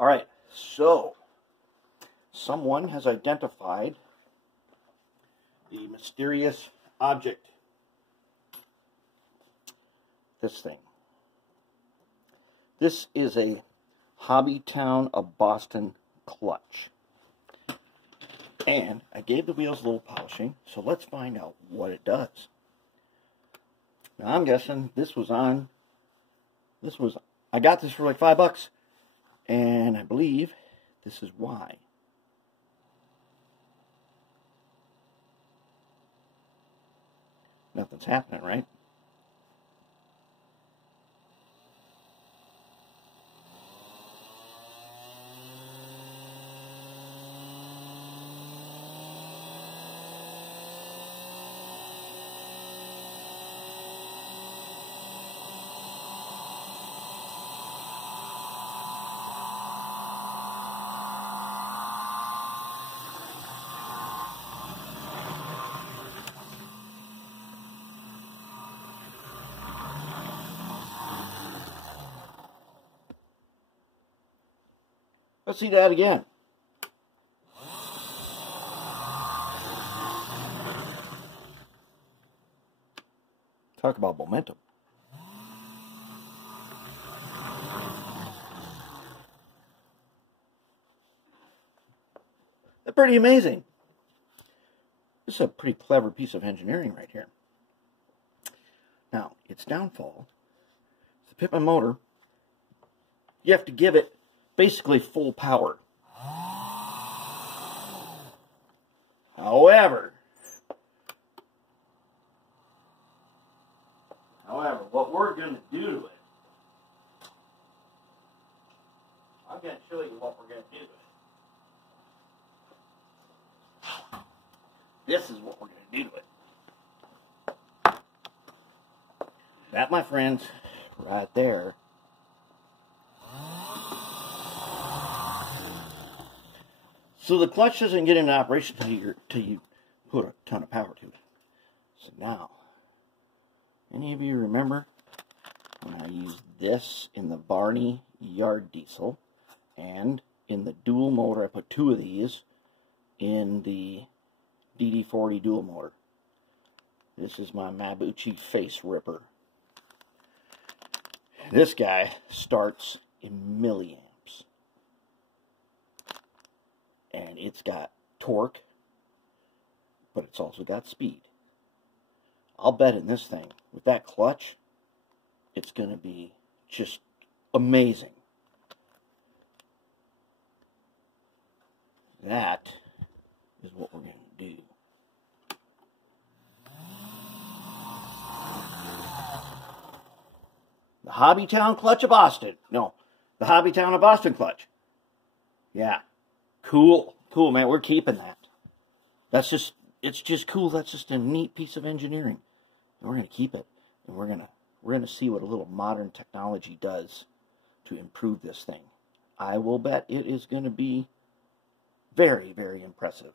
All right, so someone has identified the mysterious object. This thing. This is a Hobbytown of Boston Clutch. And I gave the wheels a little polishing, so let's find out what it does. Now I'm guessing I got this for like $5, and I believe this is why. Nothing's happening, right? Let's see that again. Talk about momentum. That's pretty amazing. This is a pretty clever piece of engineering right here. Now, its downfall is to pit my motor, you have to give it basically full power. However, what we're going to do to it, I'm going to show you what we're going to do to it. This is what we're going to do to it. That, my friends, right there, so the clutch doesn't get into operation until you put a ton of power to it. So now, any of you remember when I used this in the Barney yard diesel, and in the dual motor, I put 2 of these in the DD40 dual motor. This is my Mabuchi face ripper. This guy starts in milliamps. And it's got torque, but it's also got speed. I'll bet in this thing, with that clutch, it's going to be just amazing. That is what we're going to do. The Hobbytown Clutch of Boston. No, the Hobbytown of Boston Clutch. Yeah. Cool. Cool, man. We're keeping that. It's just cool. That's just a neat piece of engineering. And we're going to keep it. And we're going to see what a little modern technology does to improve this thing. I will bet it is going to be very, very impressive.